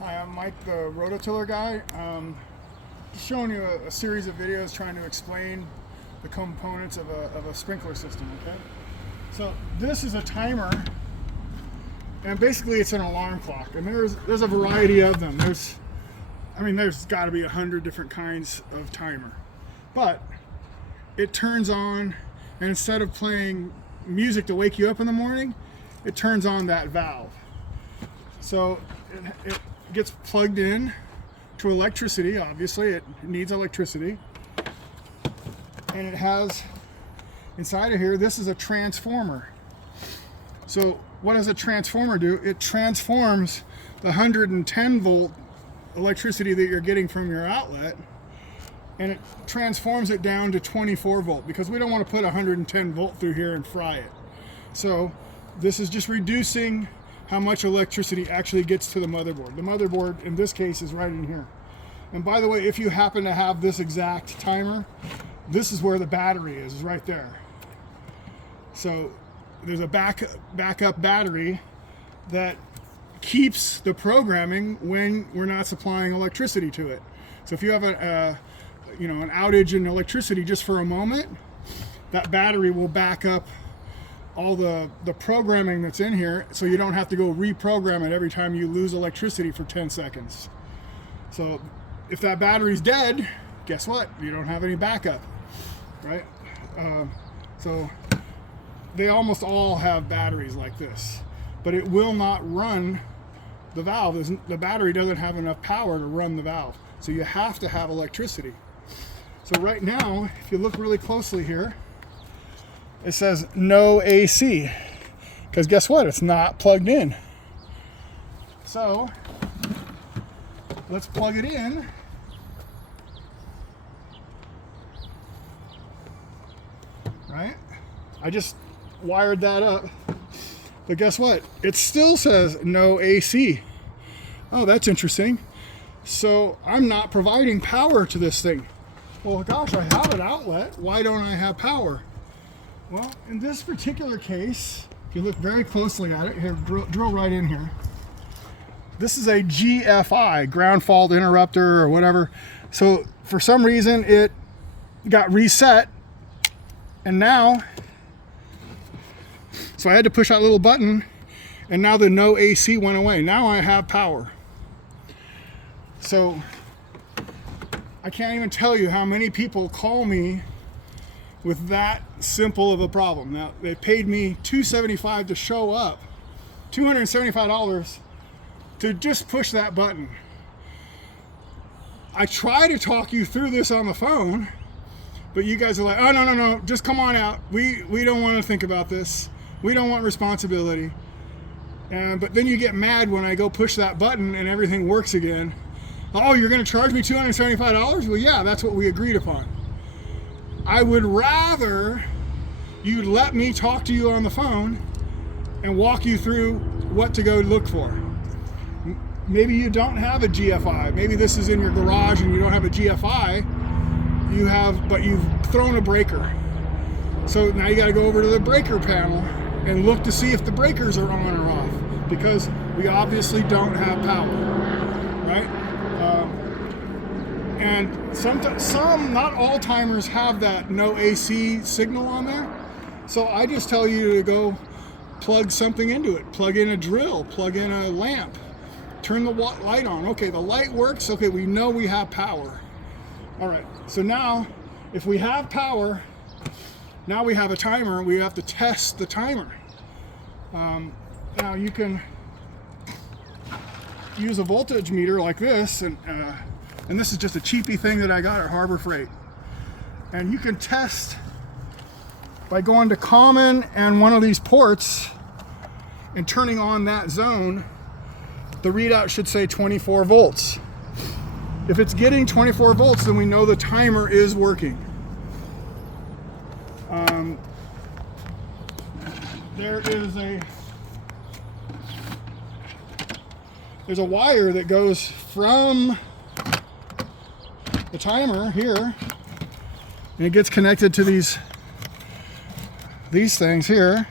Hi, I'm Mike, the Rototiller guy. Just showing you a series of videos trying to explain the components of a sprinkler system, okay? So this is a timer, and basically it's an alarm clock, and there's a variety of them. There's got to be 100 different kinds of timer. But it turns on, and instead of playing music to wake you up in the morning, it turns on that valve. So it gets plugged in to electricity. Obviously it needs electricity, and it has inside of here, this is a transformer. So what does a transformer do? It transforms the 110 volt electricity that you're getting from your outlet, and it transforms it down to 24 volt, because we don't want to put 110 volt through here and fry it. So this is just reducing how much electricity actually gets to the motherboard. The motherboard in this case is right in here. And by the way, if you happen to have this exact timer, this is where the battery is right there. So there's a backup battery that keeps the programming when we're not supplying electricity to it. So if you have an outage in electricity just for a moment, that battery will back up all the programming that's in here, so you don't have to go reprogram it every time you lose electricity for 10 seconds. So if that battery's dead, guess what? You don't have any backup, right? So they almost all have batteries like this, but it will not run the valve. The battery doesn't have enough power to run the valve, so you have to have electricity. So right now, if you look really closely here, it says no AC, because guess what? It's not plugged in. So let's plug it in. Right? I just wired that up, but guess what? It still says no AC. Oh, that's interesting. So I'm not providing power to this thing. Well, gosh, I have an outlet. Why don't I have power? Well, in this particular case, if you look very closely at it, here, drill right in here. This is a GFI, ground fault interrupter or whatever. So for some reason it got reset, and now, so I had to push that little button, and now the no AC went away. Now I have power. So I can't even tell you how many people call me with that simple of a problem. Now, they paid me $275 to show up, $275 to just push that button. I try to talk you through this on the phone, but you guys are like, oh, no, just come on out. We don't want to think about this. We don't want responsibility. But then you get mad when I go push that button and everything works again. Oh, you're going to charge me $275? Well, yeah, that's what we agreed upon. I would rather you let me talk to you on the phone and walk you through what to go look for. Maybe you don't have a GFI. Maybe this is in your garage and you don't have a GFI. But you've thrown a breaker. So now you got to go over to the breaker panel and look to see if the breakers are on or off, because we obviously don't have power, right? And some, not all timers have that no AC signal on there. So I just tell you to go plug something into it. Plug in a drill, plug in a lamp, turn the light on. Okay, the light works. Okay, we know we have power. All right, so now if we have power, now we have a timer. We have to test the timer. Now you can use a voltage meter like this, and this is just a cheapy thing that I got at Harbor Freight. And you can test by going to common and one of these ports and turning on that zone. The readout should say 24 volts. If it's getting 24 volts, then we know the timer is working. There's a wire that goes from the timer here, and it gets connected to these things here.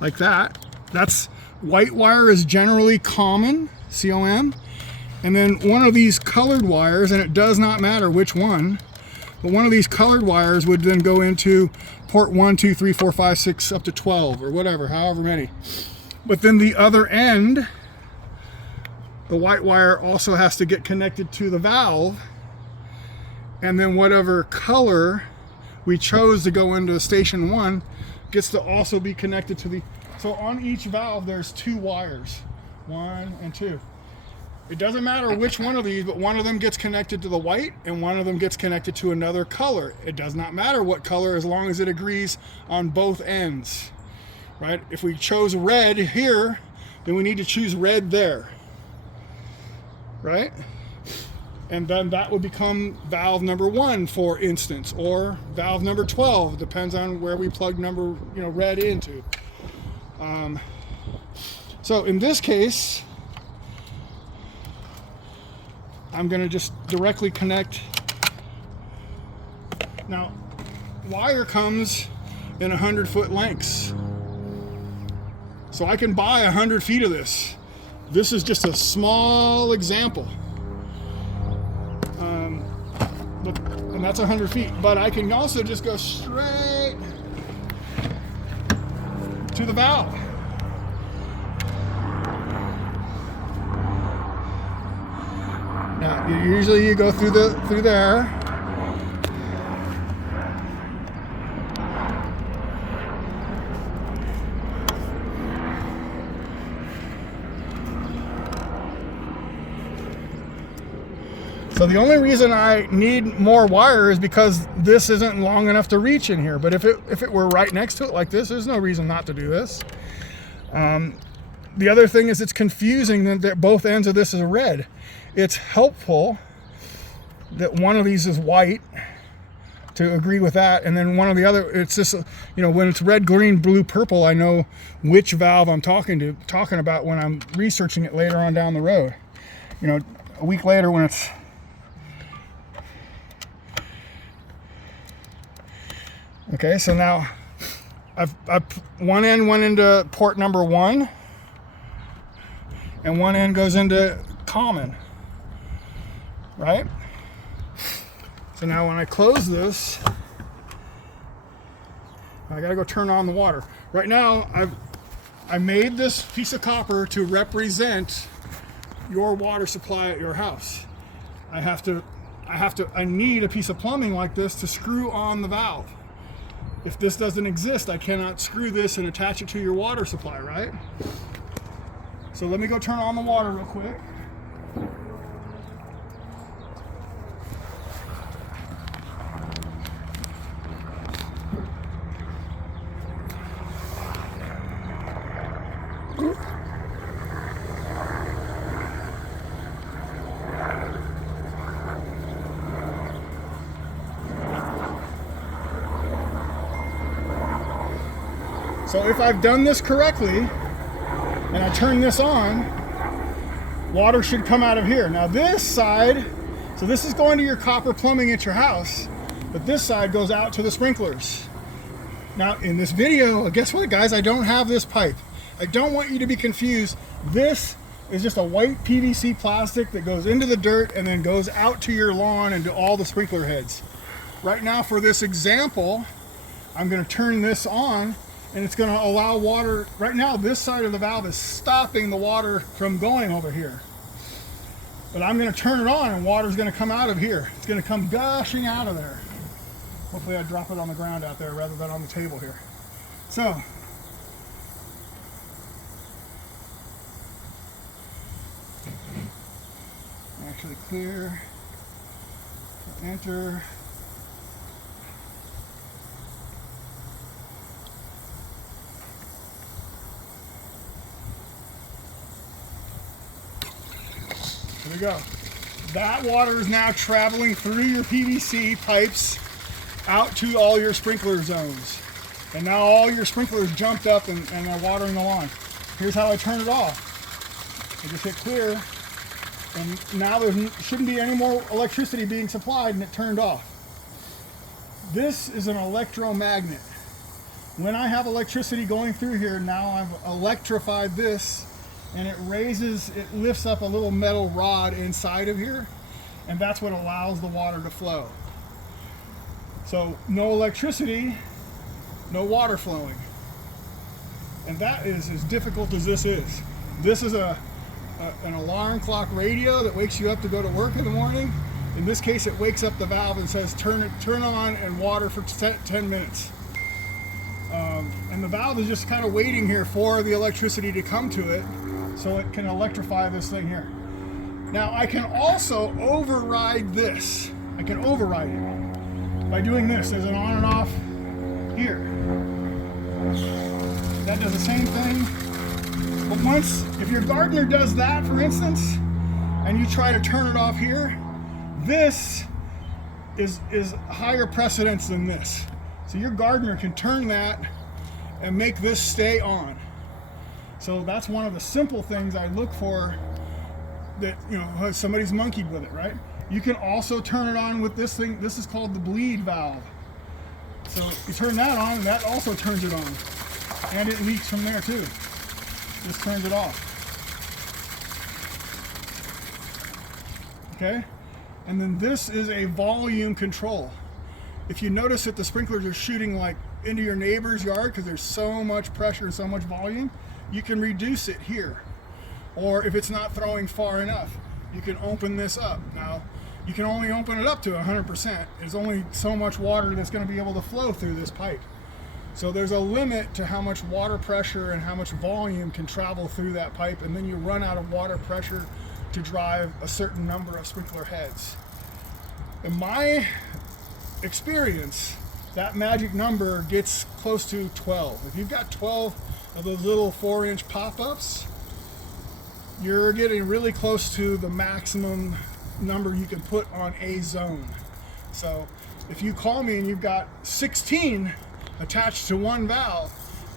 like that. That's white wire is generally common, COM. And then one of these colored wires, and it does not matter which one, but one of these colored wires would then go into port 1, 2, 3, 4, 5, 6, up to 12 or whatever, however many. But then the other end, the white wire also has to get connected to the valve, and then whatever color we chose to go into station 1 gets to also be connected to the, so on each valve there's 2 wires, 1 and 2. It doesn't matter which one of these, but one of them gets connected to the white and one of them gets connected to another color. It does not matter what color as long as it agrees on both ends, right? If we chose red here, then we need to choose red there, right? And then that would become valve number 1, for instance, or valve number 12, depends on where we plug number, red into. So in this case, I'm going to just directly connect. Now, wire comes in 100-foot lengths. So I can buy 100 feet of this. This is just a small example. And that's 100 feet. But I can also just go straight to the valve. Now, usually you go through there. So the only reason I need more wire is because this isn't long enough to reach in here. But if it were right next to it like this, there's no reason not to do this. The other thing is it's confusing that both ends of this is red. It's helpful that one of these is white to agree with that, and then one of the other, it's just, when it's red, green, blue, purple, I know which valve I'm talking about when I'm researching it later on down the road. A week later when it's okay. So now I've one end went into port number 1 and one end goes into common, right? So now when I close this, I gotta go turn on the water. Right now I made this piece of copper to represent your water supply at your house. I need a piece of plumbing like this to screw on the valve. If this doesn't exist, I cannot screw this and attach it to your water supply, right? So let me go turn on the water real quick. So if I've done this correctly, and I turn this on, water should come out of here. Now this side, so this is going to your copper plumbing at your house, but this side goes out to the sprinklers. Now in this video, guess what guys, I don't have this pipe. I don't want you to be confused. This is just a white PVC plastic that goes into the dirt and then goes out to your lawn and to all the sprinkler heads. Right now for this example, I'm going to turn this on, and it's going to allow water. Right now this side of the valve is stopping the water from going over here, but I'm going to turn it on and water is going to come out of here. It's going to come gushing out of there. Hopefully I drop it on the ground out there rather than on the table here. So actually clear, enter. There we go. That water is now traveling through your PVC pipes out to all your sprinkler zones. And now all your sprinklers jumped up and are watering the lawn. Here's how I turn it off. I just hit clear, and now there shouldn't be any more electricity being supplied, and it turned off. This is an electromagnet. When I have electricity going through here, now I've electrified this, and it lifts up a little metal rod inside of here, and that's what allows the water to flow. So no electricity, no water flowing. And that is as difficult as this is. This is an alarm clock radio that wakes you up to go to work in the morning. In this case, it wakes up the valve and says turn on and water for 10 minutes. And the valve is just kind of waiting here for the electricity to come to it so it can electrify this thing here. Now I can also override this. I can override it by doing this. There's an on and off here. That does the same thing. But if your gardener does that, for instance, and you try to turn it off here, this is higher precedence than this. So your gardener can turn that and make this stay on. So that's one of the simple things I look for that, somebody's monkeyed with it, right? You can also turn it on with this thing. This is called the bleed valve. So you turn that on, and that also turns it on. And it leaks from there too. This turns it off. Okay? And then this is a volume control. If you notice that the sprinklers are shooting like into your neighbor's yard because there's so much pressure and so much volume, you can reduce it here. Or if it's not throwing far enough, you can open this up. Now, you can only open it up to 100%. There's only so much water that's going to be able to flow through this pipe. So there's a limit to how much water pressure and how much volume can travel through that pipe, and then you run out of water pressure to drive a certain number of sprinkler heads. In my experience, that magic number gets close to 12. If you've got 12 of those little 4-inch pop-ups, you're getting really close to the maximum number you can put on a zone. So if you call me and you've got 16 attached to one valve,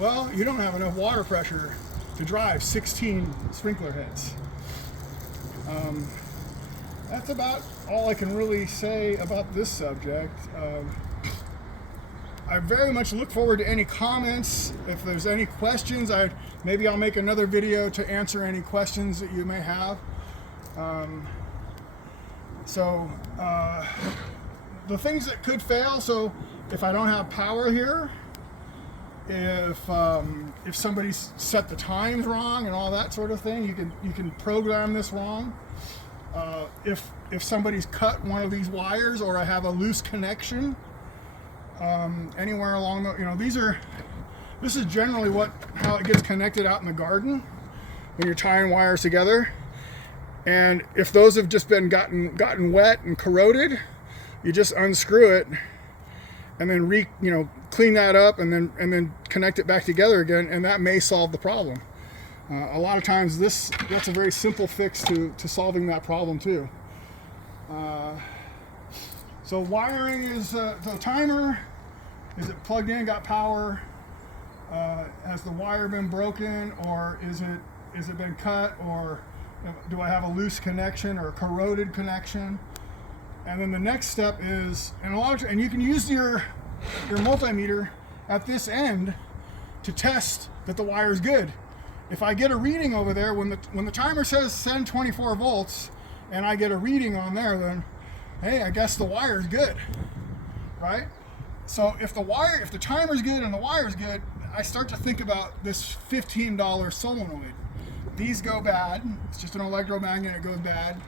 well, you don't have enough water pressure to drive 16 sprinkler heads. That's about all I can really say about this subject. I very much look forward to any comments. If there's any questions, maybe I'll make another video to answer any questions that you may have. The things that could fail, so if I don't have power here, if somebody's set the times wrong and all that sort of thing, you can program this wrong. If somebody's cut one of these wires, or I have a loose connection anywhere along the, this is generally how it gets connected out in the garden when you're tying wires together. And if those have just been gotten wet and corroded, you just unscrew it and then clean that up and then connect it back together again, and that may solve the problem. A lot of times that's a very simple fix to solving that problem too. So wiring is the timer. Is it plugged in, got power? Has the wire been broken, or is it been cut, or do I have a loose connection or a corroded connection? And then the next step is, and you can use your multimeter at this end to test that the wire is good. If I get a reading over there, when the timer says send 24 volts, and I get a reading on there, then hey, I guess the wire is good, right? So if the timer's good and the wire's good, I start to think about this $15 solenoid. These go bad. It's just an electromagnet. It goes bad.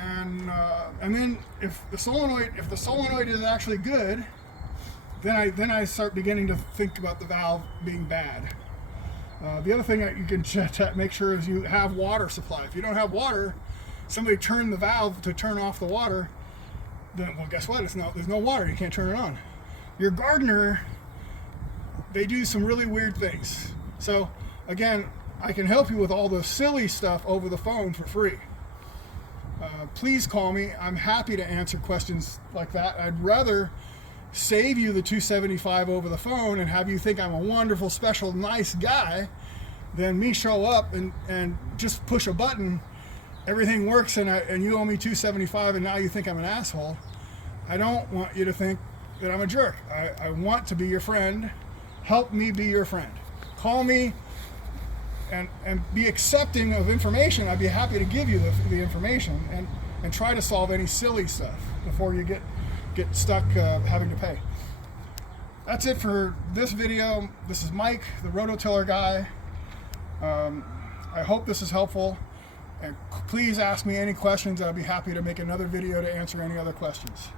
And then if the solenoid is actually good, then I start beginning to think about the valve being bad. The other thing that you can make sure is you have water supply. If you don't have water, somebody turned the valve to turn off the water, then, well, guess what? There's no water. You can't turn it on. Your gardener, they do some really weird things. So again, I can help you with all the silly stuff over the phone for free. Please call me. I'm happy to answer questions like that. I'd rather save you the $275 over the phone and have you think I'm a wonderful, special, nice guy than me show up and just push a button, everything works, and you owe me $275 and now you think I'm an asshole. I don't want you to think that I'm a jerk. I want to be your friend. help me be your friend. Call me and be accepting of information. I'd be happy to give you the information and try to solve any silly stuff before you get stuck having to pay. That's it for this video. This is Mike, the Rototiller guy. I hope this is helpful. And please ask me any questions. I'll be happy to make another video to answer any other questions.